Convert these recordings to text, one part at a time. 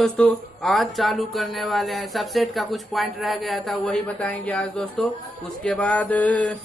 दोस्तों आज चालू करने वाले हैं। सबसेट का कुछ पॉइंट रह गया था वही बताएंगे आज दोस्तों। उसके बाद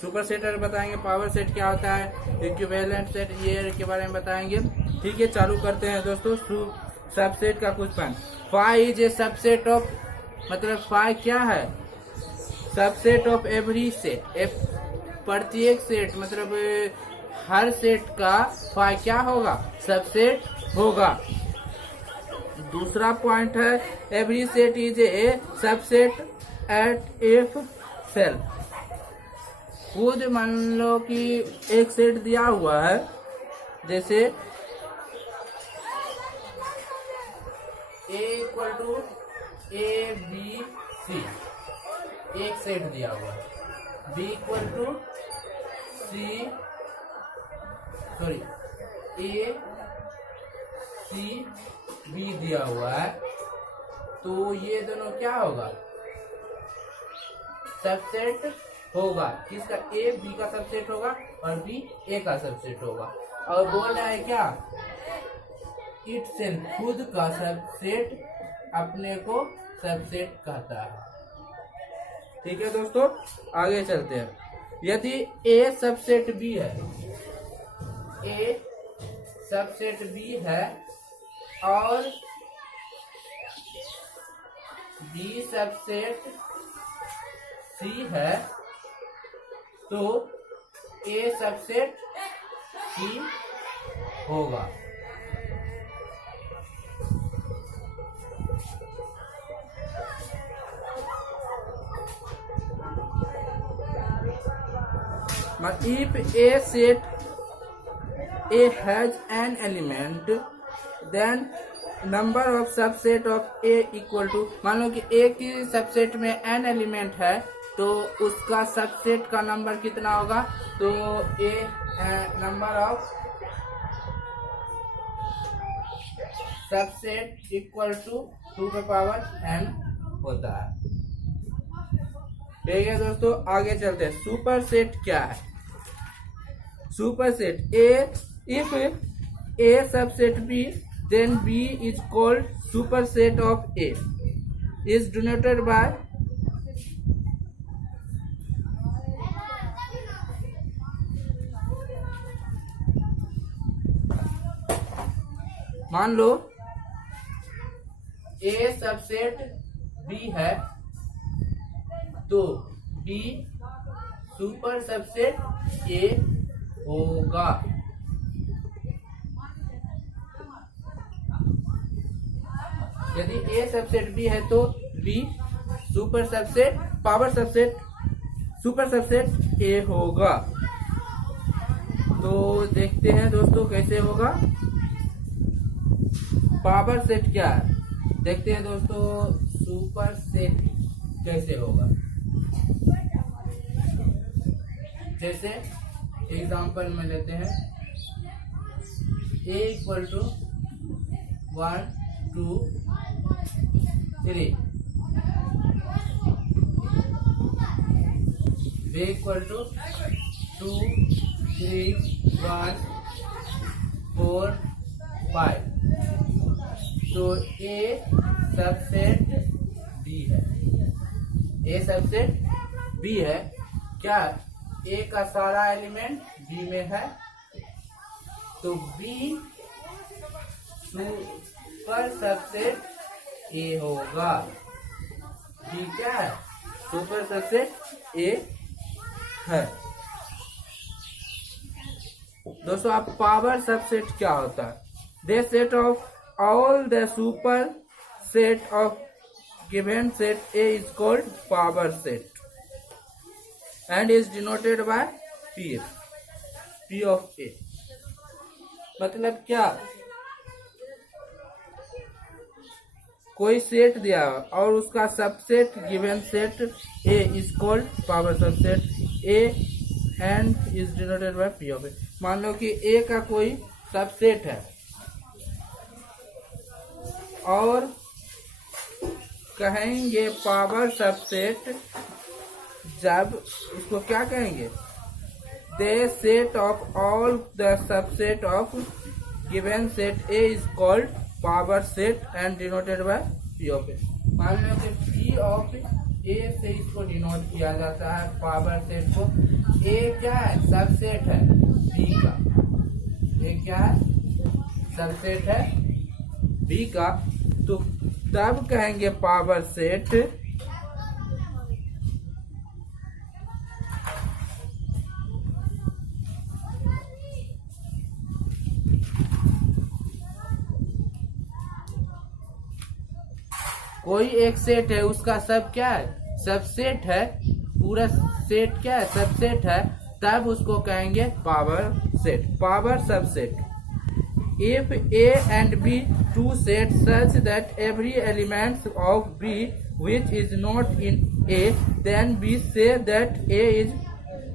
सुपर सेटर बताएंगे, पावर सेट क्या होता है, इक्विवेलेंट सेट ये के बारे में बताएंगे। ठीक है, चालू करते हैं दोस्तों। सबसेट का कुछ point. Phi is a subset of, मतलब फाई क्या है? Subset of every set. प्रत्येक सेट मतलब हर सेट का फाई क्या होगा? सबसेट होगा। दूसरा पॉइंट है every set is a subset at itself. खुद मान लो कि एक सेट दिया हुआ है, जैसे A equal to A B C, एक सेट दिया हुआ है। B equal to C, sorry A C B दिया हुआ है, तो ये दोनों क्या होगा? सबसेट होगा। किसका? ए बी का सबसेट होगा और बी ए का सबसेट होगा। और बोल रहा है क्या? इट सेल्फ, खुद का सबसेट अपने को सबसेट कहता है। ठीक है दोस्तों, आगे चलते हैं। यदि ए सबसेट बी है, ए सबसेट बी है और बी सबसेट सी है, तो ए सबसेट सी होगा। If a set A has an element, then number of subset of A equal to, मान लो कि A की सबसेट में n एलिमेंट है, तो उसका सबसेट का नंबर कितना होगा? तो A number of subset equal to 2 के पावर n होता है। ठीक है दोस्तों, आगे चलते हैं। सुपर सेट क्या है? Super set if A subset B, then B is called superset of A, is denoted by मान लो A सबसेट B है, तो B सुपर सबसेट A होगा। यदि A सबसेट B है तो B super subset, power subset, super subset A होगा। तो देखते हैं दोस्तों कैसे होगा। पावर सेट क्या है देखते हैं दोस्तों। सुपर सेट कैसे होगा, जैसे एग्जांपल में लेते हैं। A equal to 1 2 3, B equal to 2 3 1 4 5, तो A सबसेट B है। A सबसेट B है। क्या? A का सारा एलिमेंट B में है, तो B सुपर सबसेट A होगा। B क्या है? सुपर सबसेट A है। दोस्तों आप पावर सबसेट क्या होता है? The set of all the super set of given set A is called power set and is denoted by P of A। मतलब क्या? कोई सेट दिया और उसका subset given set A is called power subset A and is denoted by P of A। मान लो कि A का कोई सबसेट है और कहेंगे पावर सबसेट, जब उसको क्या कहेंगे? The set of all the subset of given set A is called power set and denoted by P of A. मान लो कि पी ऑफ ए से इसको डिनोट किया जाता है पावर सेट को। ए क्या है? सबसेट है बी का। ए क्या है? सबसेट है बी का। तो तब कहेंगे पावर सेट कोई एक सेट है, उसका सब क्या है? सबसेट है। पूरा सेट क्या है? सबसेट है। तब उसको कहेंगे power set, power subset. If A and B two sets such that every element of B which is not in A, then we say that A is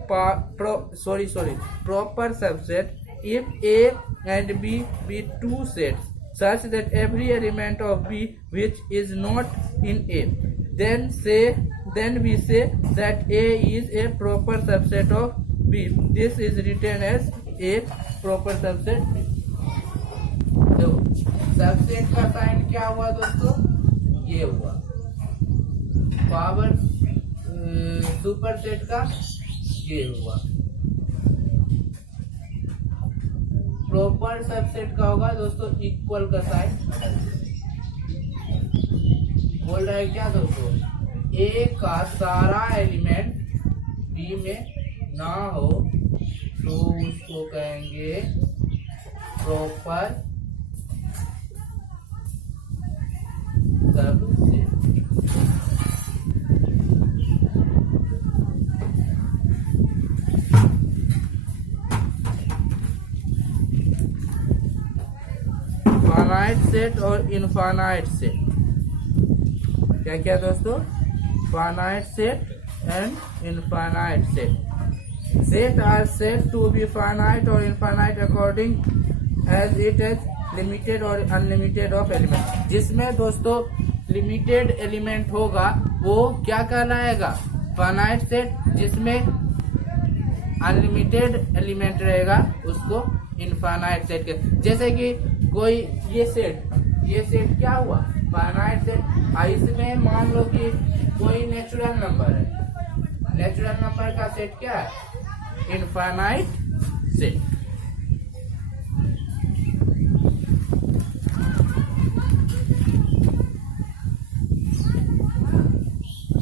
proper subset. If A and B be two sets such that every element of B which is not in A, then we say that A is a proper subset of B. This is written as a proper subset B. तो subset का sign क्या हुआ दोस्तों? ये हुआ। Power super set का ये हुआ। प्रॉपर सबसेट का होगा दोस्तों इक्वल का साइन। बोल रहा है क्या दोस्तों? ए का सारा एलिमेंट बी में ना हो तो उसको कहेंगे प्रॉपर सबसेट। फाइनाइट सेट और इनफाइनाइट सेट क्या क्या दोस्तों? Finite set and infinite set. Set are set to be finite और infinite according as it is limited और अनलिमिटेड ऑफ एलिमेंट। जिसमें दोस्तों लिमिटेड एलिमेंट होगा वो क्या कहलाएगा? Finite set. जिसमें अनलिमिटेड एलिमेंट रहेगा उसको इनफाइनाइट सेट के। जैसे कि कोई ये सेट क्या हुआ? Finite set. इसमें मान लो कि कोई नेचुरल नंबर है, नेचुरल नंबर का सेट क्या है? Infinite set.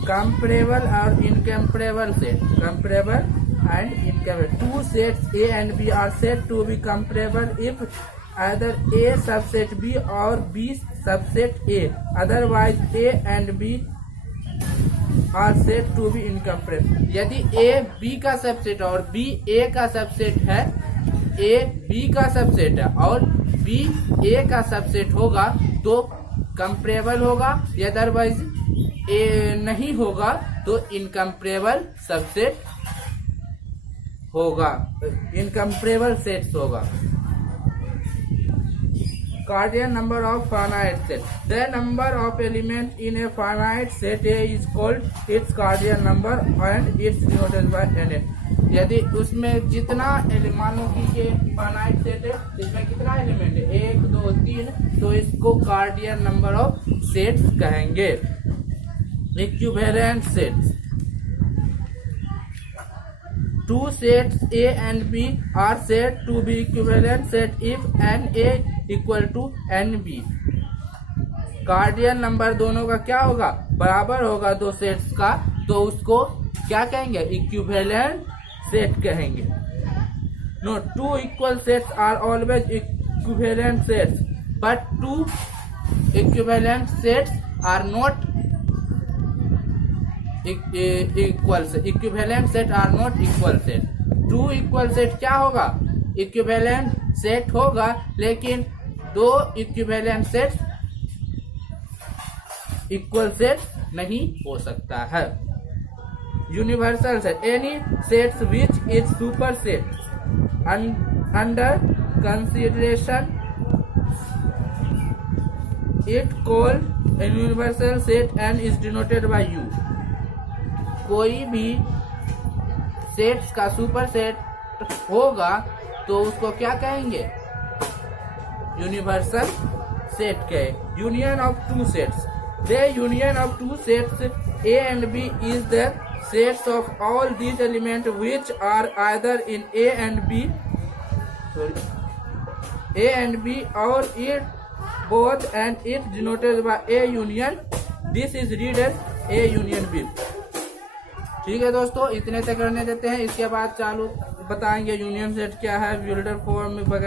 कंपेरेबल और incomparable set. Comparable and incomparable. Two sets A and B are said to be comparable if either A subset B or B subset A. Otherwise A and B are said to be incomparable. यदि A B का subset और B A का subset है, A B का subset है और B A का subset होगा तो कंपेरेबल होगा। अदरवाइज ए नहीं होगा तो इनकम्पेरेबल सबसेट होगा, इनकम्पेरेबल सेट्स होगा। Cardian number of finite set. The number of element in a finite set A is called its Cardian number and it's denoted by Na. यदि उसमें जितना मान लो कि ये फाइनाइट सेट है, इसमें कितना एलिमेंट है? 1 2 3, तो इसको कार्डियन नंबर ऑफ सेट्स कहेंगे। Equivalent sets. Two sets A and B are said to be equivalent set if Na equal to Nb. Cardinal number दोनों का क्या होगा? बराबर होगा दो सेट्स का, तो उसको क्या कहेंगे? इक्विवेलेंट सेट कहेंगे। No, two equal sets are always equivalent sets, but two equivalent sets are not equal set. Equivalent set are not equal set. Two equal set क्या होगा? इक्विवेलेंट सेट होगा, लेकिन दो इक्विवेलेंट सेट इक्वल सेट नहीं हो सकता है। Universal set. Any sets which is super set under consideration it called universal set and is denoted by you. कोई भी सेट्स का सुपर सेट होगा तो उसको क्या कहेंगे? यूनिवर्सल सेट के union of two sets. The union of two sets A and B is the sets of all these elements which are either in A and B or it both, and it denoted by A union. This is read as A union B। ठीक है दोस्तों, इतने तक करने देते हैं। इसके बाद चालू बताएंगे यूनियन सेट क्या है, बिल्डर फॉर्म वगैरह।